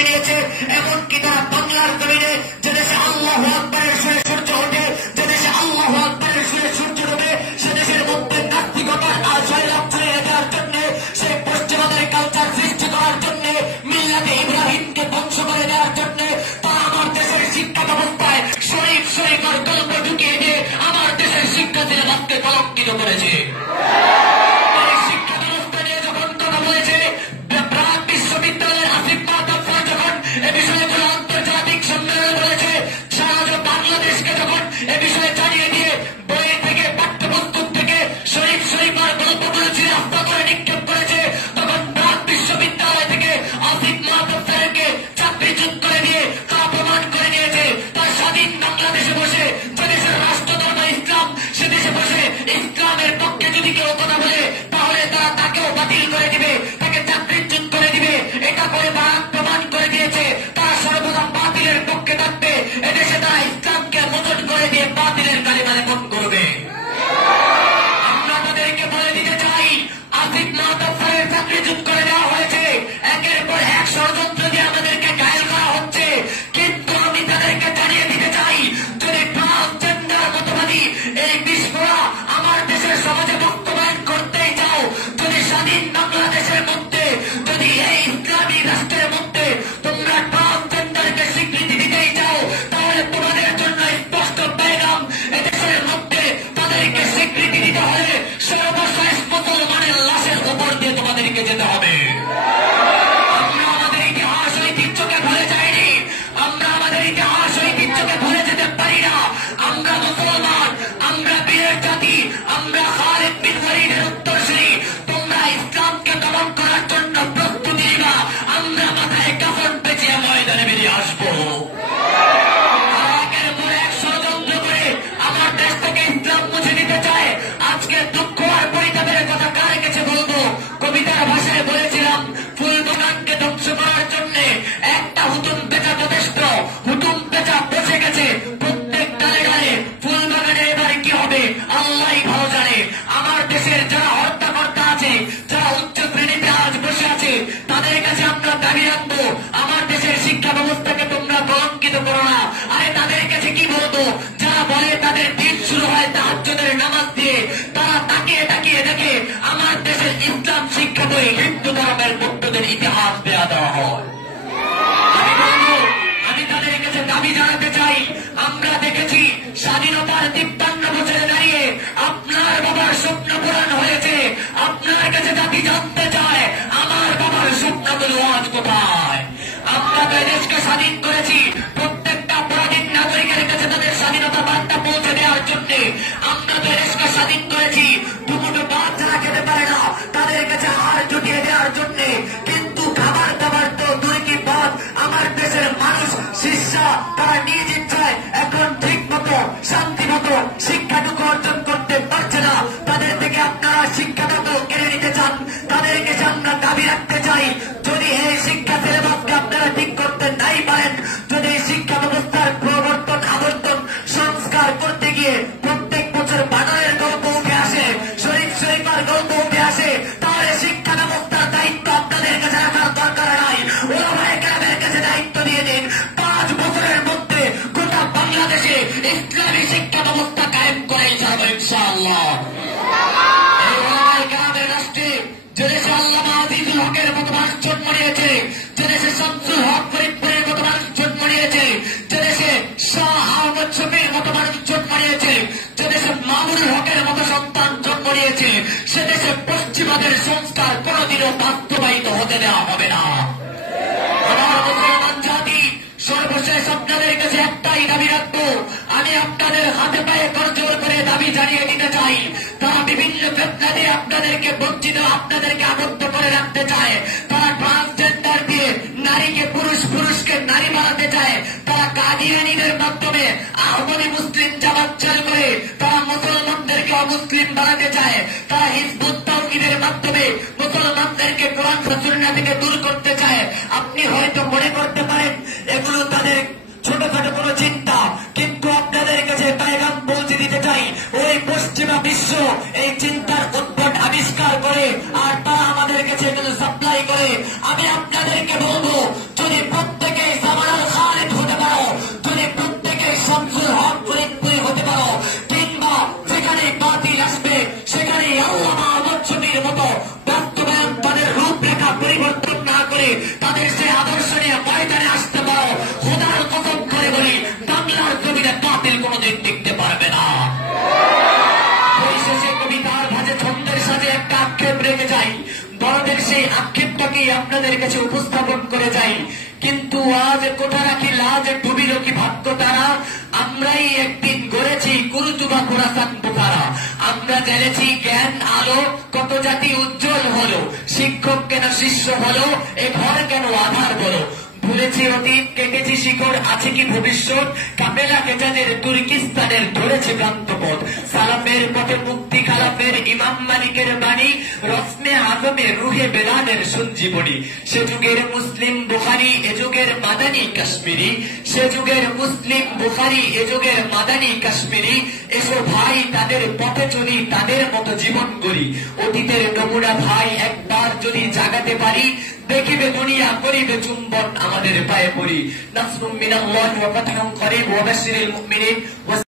করে নিয়েছে। এমনকি তারা বাংলার জমিনে যে দেশে আল্লাহু আকবারের সুরে সূর্য ওঠে, যে দেশে আল্লাহু আকবারের সুরে সূর্য ডোবে, সে দেশের মধ্যে নাস্তিকতার আশ্রয় লাভ ছড়িয়ে দেওয়ার জন্য, সেই পশ্চিমাদের কালচার সৃষ্টি করার জন্য, মিল্লাতে ইব্রাহিমকে ধ্বংস করে দেওয়ার জন্য তারা আমার দেশের শিক্ষা ব্যবস্থায় শরীফ শরীফের গল্প ঢুকিয়ে দিয়ে আমার দেশের শিক্ষার্থীরা রাতকে কলঙ্কিত করেছে। শিক্ষা ব্যবস্থা নিয়ে যখন কথা বলেছে, প্রাক বিশ্ববিদ্যালয়ের আসিফ মাহতাব স্যার যখন এ বিষয়ে কোনো আন্তর্জাতিক সম্মেলনে বলেছে, সারা বাংলাদেশকে যখন এ বিষয়ে জানিয়ে দিয়ে বই থেকে পাঠ্যপুস্তক থেকে শরীফ শরীফের গল্পগুলো ছিঁড়ে আস্থা করে নিক্ষেপ করেছে, তখন প্রাক বিশ্ববিদ্যালয় থেকে আসিফ মাহতাব স্যারকে চাকরিচ্যুত করে দিয়ে তা প্রমাণ করে দিয়েছে তার স্বাধীন বাংলাদেশে বসে যে দেশের রাষ্ট্রধর্ম ইসলাম, সে দেশে বসে ইসলামের পক্ষে যদি কেউ কথা বলে তাহলে তারা তাকেও বাতিল করে দিবে, তাকে চাকরিচ্যুত করে দিবে। এটা করে তারা প্রমাণ করে দিয়েছে তারা সর্বদা বাতিলের পক্ষে থাকবে। এদেশে তারা ইসলামকে মোচন করে দিয়ে বাতিলের কালিমা লেপন করবে। আমরা তাদেরকে বলে দিতে চাই, আসিফ মাহতাব স্যারের চাকরিচ্যুত করে দেওয়া হয়েছে, একের পর এক ষড়যন্ত্র দিয়ে আমাদেরকে ঘায়েল করা হচ্ছে। কিন্তু আমি তাদেরকে জানিয়ে দিতে চাই, যদি ট্রান্সজেন্ডার মতবাদী এই বিস্ফোরা আমার দেশের সমাজে বাস্তবায়ন করতেই চাও, যদি স্বাধীন বাংলাদেশের মধ্যে, যদি এই ইসলামী রাষ্ট্রের মধ্যে তোমরা ট্রান্সজেন্ডারকে স্বীকৃতি দিতেই চাও, তাহলে তোমাদের জন্য স্পষ্ট পেগাম, এদেশের মধ্যে তাদেরকে স্বীকৃতি দিতে হলে সর্বশেষ মুসলমানের লাশের উপর দিয়ে তোমাদেরকে যেতে হবে। আমরা আমাদের ইতিহাস ঐতিহ্যকে ভুলে যাইনি, আমরা আমাদের ইতিহাস ঐতিহ্যকে ভুলে যেতে পারি না। আমরা মুসলমান, আমরা বীরের জাতি, আমরা খালিদ বিন ওয়ালিদের উত্তরসূরি। তোমরা ইসলামকে দমন করার জন্য প্রস্তুতি নিবা, আমরা মাথায় কাফন পেঁচিয়ে ময়দানে বেরিয়ে আসবো। একের পর এক ষড়যন্ত্র করে আমার দেশ থেকে ইসলাম মুছে দিতে চায়। আজকে দুঃখ আর পরিতাপের কথা কার কাছে বলবো? কবিতার ভাষায় বলেছিলাম, ফুল বাগানকে ধ্বংস করার জন্য একটা হুতুম পেঁচা যথেষ্ট। হুতুম পেঁচা বসে গেছে প্রত্যেক ডালে ডালে। ফুল বাগানে এবার কি হবে আল্লাহই ভালো জানে। আমার দেশের যারা হত্যাকর্তা আছে, যারা উচ্চ শ্রেণীতে আজ বসে আছে, তাদের কাছে আমরা দাবি রাখবো, আমার দেশের শিক্ষা ব্যবস্থাকে তোমরা কলঙ্কিত করো না। আরে তাদের কাছে কি বলবো? যারা বলে তাদের দিন শুরু হয় তাহাজ্জুদের নামাজ দিয়ে, তারা তাকিয়ে তাকিয়ে দেখে আমার দেশের ইসলাম শিক্ষা বই হিন্দু ধর্মের ভক্তদের ইতিহাস দেয়া দেওয়া হয়। আমি বলবো, আমি তাদের কাছে দাবি জানাতে চাই, আমরা দেখেছি স্বাধীনতার 53 বছরে দাঁড়িয়ে আপনার বাবার স্বপ্ন পূরণ হয়েছে। আপনার কাছে দাবি জানতে চায়, আমার বাবার স্বপ্নগুলো আজ কোথায়? আমরা তো দেশকে স্বাধীন করেছি প্রত্যেকটা পরাধীন নাগরিকের কাছে তাদের স্বাধীনতা বার্তা পৌঁছে দেওয়ার জন্য। আমরা তো দেশকে স্বাধীন করেছি দুমুঠো ভাত যারা খেতে পারে না তাদের কাছে হাড় জুটিয়ে দেওয়ার জন্য। কিন্তু খাবার দাবার তো দূরে কি বাদ, আমার দেশের মানুষ শিষ্যা তারা নিজ ইচ্ছায় এখন ঠিক মতো শান্তি মতো শিক্ষাটুকু অর্জন করতে পারছে না। তাদের থেকে আপনারা শিক্ষাটাকে কেড়ে নিতে চান। তাদের কাছে আমরা দাবি রাখতে চাই, যদি এই শিক্ষা সিলেবাসকে আপনারা ঠিক করতে নাই পারেন, যদি এই শিক্ষা ব্যবস্থার প্রবর্তন আবর্তন সংস্কার করতে গিয়ে প্রত্যেক বছর বানানের গল্প উঠে আসে, শরীফ শরীফের গল্প উঠে আসে, তাহলে শিক্ষা ব্যবস্থার দায়িত্ব আপনাদের কাছে রাখার দরকার নাই। ওলামায়ে কেরামের কাছে দায়িত্ব দিয়ে দিন। 5 বছরের মধ্যে গোটা বাংলাদেশে ইসলামী শিক্ষা ব্যবস্থা কায়েম করে যাবে ইনশাআল্লাহ। এই ওলামায়ে কেরামের রাষ্ট্রে যে দেশে আল্লামা আজিজুল হকের মতো মানুষ জন্ম নিয়েছে, যে দেশে শামসুল হক ফরিদপুরের মতো মানুষ জন্ম নিয়েছে, যে দেশে শাহ আহমদ শফির মতো মানুষ জন্ম নিয়েছে, যে দেশে মামুনুল হকের মতো সন্তান জন্ম নিয়েছে, সে দেশে পশ্চিমাদের সংস্কার কোনদিনও বাস্তবায়িত হতে দেওয়া হবে না। আমার মুসলমান জাতি সর্বশেষ আপনাদের কাছে একটাই দাবি রাখবো, আমি আপনাদের হাতে পায়ে করজোর করে দাবি জানিয়ে দিতে চাই। তারা বিভিন্ন ফিতনা দিয়ে আপনাদেরকে বঞ্চিত, আপনাদেরকে আবদ্ধ করে রাখতে চায়। তারা ট্রান্সজেন্ডার দিয়ে নারীকে পুরুষ, পুরুষকে নারী বানাতে চায়। তারা কাদিয়ানীদের মাধ্যমে আহমদী মুসলিম জামাত চালু করে তারা মুসলমানদেরকে অমুসলিম বানাতে চায়। তারা হিজবুত তাওহীদের মাধ্যমে মুসলমানদেরকে কোরআন সুন্নাহ থেকে দূর করতে চায়। আপনি হয়তো মনে করতে পারেন এগুলো তাদের ছোটখাটো কোনো চিন্তা, কিন্তু আপনাদের কাছে পেগাম পৌঁছে দিতে চাই, ওই পশ্চিমা বিশ্ব এই চিন্তার উদ্ভট আবিষ্কার করে আর তারা আমাদের কাছে এগুলো সাপ্লাই করে। আমি আপনাদেরকে বলবো, যদি প্রত্যেকে জামানার খালেদ হতে পারো, যদি প্রত্যেকে শামসুল হক ফরিদপুরি হতে পারো, কিংবা যেখানে বাতিল আসবে সেখানে আল্লামা আহমদ শফীর মতো বাস্তবায়ন তাদের রূপরেখা পরিবর্তন না করে তাদের সে আদর্শ নিয়ে ময়দানে আসতে পারো, খোদার কসম করে বলি বাংলার জমিনে বাতিল কোনোদিন টিকতে পারবে না। পরিশেষে কবিতার ভাজে ছন্দের সাথে একটা আক্ষেপ রেখে যাই, বড়দের সেই আক্ষেপটাকেই আপনাদের কাছে উপস্থাপন করে যাই। কিন্তু আজ কোথা রাখি লাজ ডুবিল কি ভাগ্য তারা, আমরাই একদিন গড়েছি কুরুতুবা খোরাসান বুখারা। আমরা জেনেছি জ্ঞান আলো, কত জাতি উজ্জ্বল হলো, শিক্ষক কেন শিষ্য হলো, এ ঘর কেন আধার বলো। ভুলেছি অতীত, কেটেছি শিকড়, আছে কি ভবিষ্যৎ, কাপেলা কেচাদের তুর্কিস্তানের ধরেছে ভ্রান্তপথ। সালাফের পথে মুক্তি খালাফের ইমাম মালিকের বাণী, রসনে আজমে রুহে বেলালের সঞ্জীবনী। সে যুগের মুসলিম বুখারী, এ যুগের মাদানী কাশ্মীরি, সে যুগের মুসলিম বুখারী, এ যুগের মাদানী কাশ্মীরি। এসো ভাই তাদের পথে চলি, তাদের মতো জীবন গড়ি। অতীতের নমুনা ভাই একবার যদি জাগাতে পারি, দেখিবে দুনিয়া করিবে চুম্বন আমাদের পায়ে পড়ি। নাসরুম মিনাল্লাহি ওয়া ফাতহুন করিব ওয়া বাশশিরিল মুমিনিন।